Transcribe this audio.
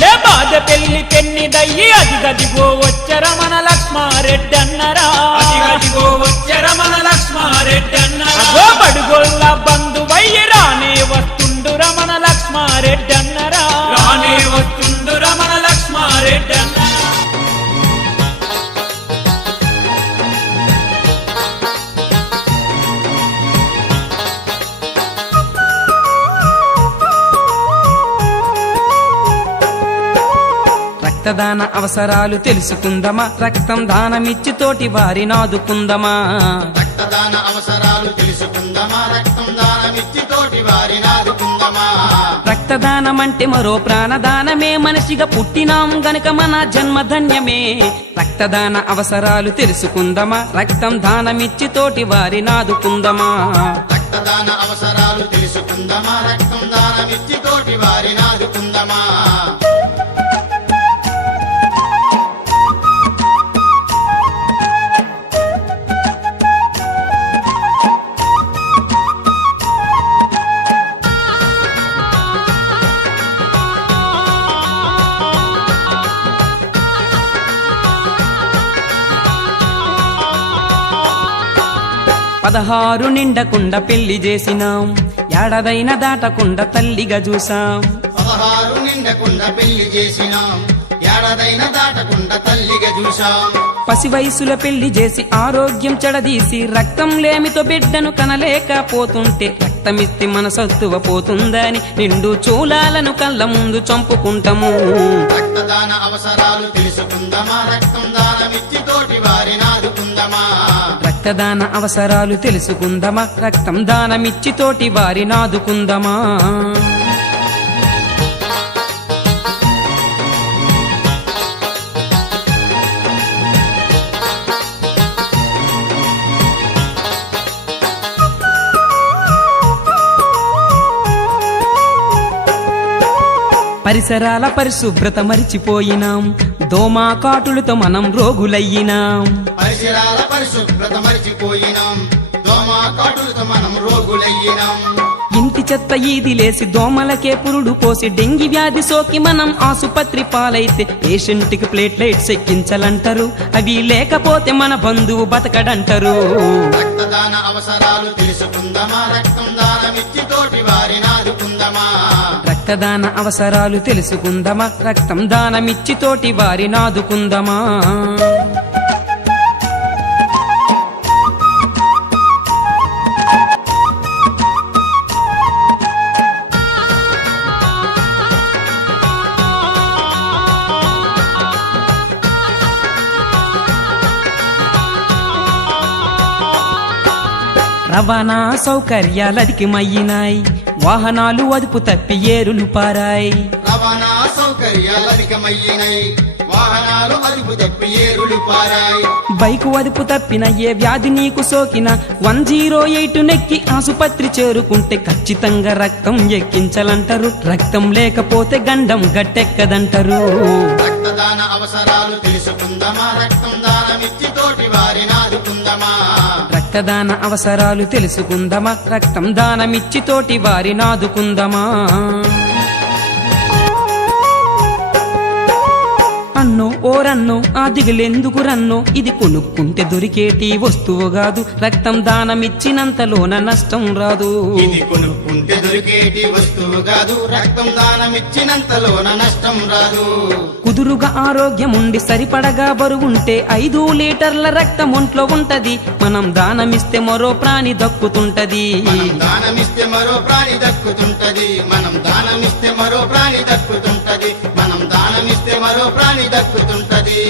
గుండె బాధ పెళ్ళి పెన్నిదయ్యి. అది గదిగో వచ్చర మన లక్ష్మారెడ్డి అన్నరా అదిగదిగో వచ్చర మన లక్ష్మారెడ్డి రక్తదాన అవసరాలు తెలుసుకుందమా? రక్తం దానమిచ్చి తోటి వారి నాదుకుందమా? రక్తదాన అవసరాలు తెలుసుకుందమా? రక్తం దానమిచ్చి తోటి వారి నాదుకుందమా? రక్తదానం అంటే మరో ప్రాణదానమే. మనిషిగా పుట్టినాం గనుక మన జన్మధన్యమే. రక్తదాన అవసరాలు తెలుసుకుందమా? రక్తం దానమిచ్చి తోటి వారి నాదుకుందమా? రక్తదాన అవసరాలు తెలుసుకుందమా? రక్తం దానమిచ్చి తోటి వారి నాదుకుందమా? పదహారు నిండకుండా పెళ్ళి చేసినాం. ఏడాదైన దాటకుండా తల్లిగా చూసాం. పదహారు నిండకుండా పెళ్ళి చేసినాం. ఏడాదైన దాటకుండా తల్లిగా చూశాం పసి వయసులో పెళ్ళి చేసి ఆరోగ్యం చెడదీసి రక్తం లేమితో బిడ్డను కనలేకపోతుంటే రక్తమిస్తే మన సత్తువ పోతుందని నిండు చూలాలను కళ్ళ ముందు చంపుకుంటాము. రక్తదాన అవసరాలు తెలుసుకుందమా? రక్తం దానమిచ్చి తోటి వారి నాదుకుందమా? రక్తదాన అవసరాలు తెలుసుకుందమా? రక్తం దానమిచ్చి తోటి వారి నాదుకుందమా? పరిసరాల పరిశుభ్రత మరిచిపోయినాం. దోమా కాటులతో మనం రోగులయ్యినాం. పరిసరాల పరిశుభ్రత మరిచిపోయినాం. దోమ కాటులతో మనం రోగులయ్యినాం. ఇంటి చెత్త ఈది లేసి దోమలకే పురుడు పోసి డెంగి వ్యాధి సోకి మనం ఆసుపత్రి పాలైతే పేషెంట్కి ప్లేట్లైట్స్ ఎక్కించాలంటారు అవి లేకపోతే మన బంధువు బతకడంటారు. రక్తదాన అవసరాలు తెలుసుకుందమా రక్తం దానమిచ్చి తోటి వారి నాదుకుందమా? రక్తదాన అవసరాలు తెలుసుకుందమా? రక్తం దానమిచ్చి తోటి వారి రవాణా సౌకర్యాలదికి మయ్యినాయి వాహనాలు అదుపు తప్పి ఏరులు పారాయి. రవాణా సౌకర్యాలు అధికమయ్యినాయి. వాహనాలు అదుపు తప్పి ఏరులు పారాయి. బైకు అదుపు తప్పిన ఏ వ్యాధి నీకు సోకిన వన్ జీరో ఎయిట్ నెక్కి ఆసుపత్రి చేరుకుంటే ఖచ్చితంగా రక్తం ఎక్కించాలంటారు. రక్తం లేకపోతే గండం గట్టెక్కదంటారు. రక్తదాన అవసరాలు తెలుసుకుందమా రక్తం దానమిచ్చి తోటి వారి రక్తదాన అవసరాలు తెలుసుకుందమా? రక్తం దానమిచ్చి తోటి వారి అన్నో ఓరన్నో ఆ దిగులెందుకు రన్నో? ఇది కొనుక్కుంటే దొరికేటి వస్తువు కాదు. రక్తం దానమిచ్చినంతలోన నష్టం రాదు. ఇది కొనుక్కుంటే దొరికేటి వస్తువు కాదు. రక్తం దానమిచ్చినంతలోన నష్టం రాదు. కుదురుగా ఆరోగ్యం ఉండి సరిపడగా బరువుంటే ఐదు లీటర్ల రక్తం ఒంట్లో ఉంటది. మనం దానమిస్తే మరో ప్రాణి దక్కుతుంటది. దానమిస్తే మరో ప్రాణి దక్కుతుంటది. మనం దానమిస్తే మరో ప్రాణి దక్కుతుంటది. మరో ప్రాణి దక్కుతుంటది.